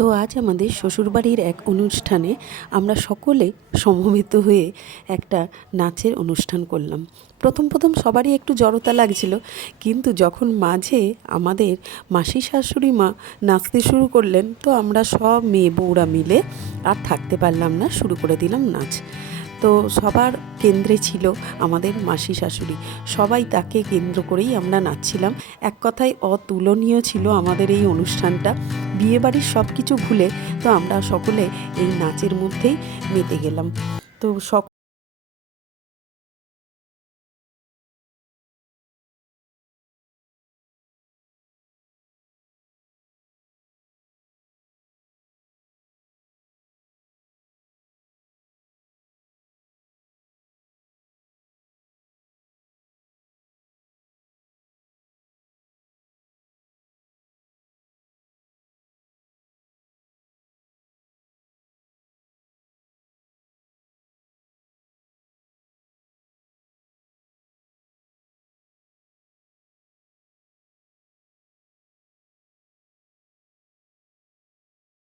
তো আজ আমাদের শ্বশুরবাড়ির এক অনুষ্ঠানে আমরা সকলে সমবেত হয়ে একটা নাচের অনুষ্ঠান করলাম। প্রথম প্রথম সবারই একটু জড়তা লাগছিল, কিন্তু যখন মাঝে আমাদের মাসি শাশুড়ি মা নাচতে শুরু করলেন, তো আমরা সব মেয়ে বউরা মিলে আর থাকতে পারলাম না, শুরু করে দিলাম নাচ। তো সবার কেন্দ্রে ছিল আমাদের মাসি শাশুড়ি, সবাই তাকে কেন্দ্র করেই আমরা নাচছিলাম। এক কথায় অতুলনীয় ছিল আমাদের এই অনুষ্ঠানটা। বিয়েবাড়ির সব কিছু ভুলে তো আমরা সকলে এই নাচের মধ্যেই মেতে গেলাম। তো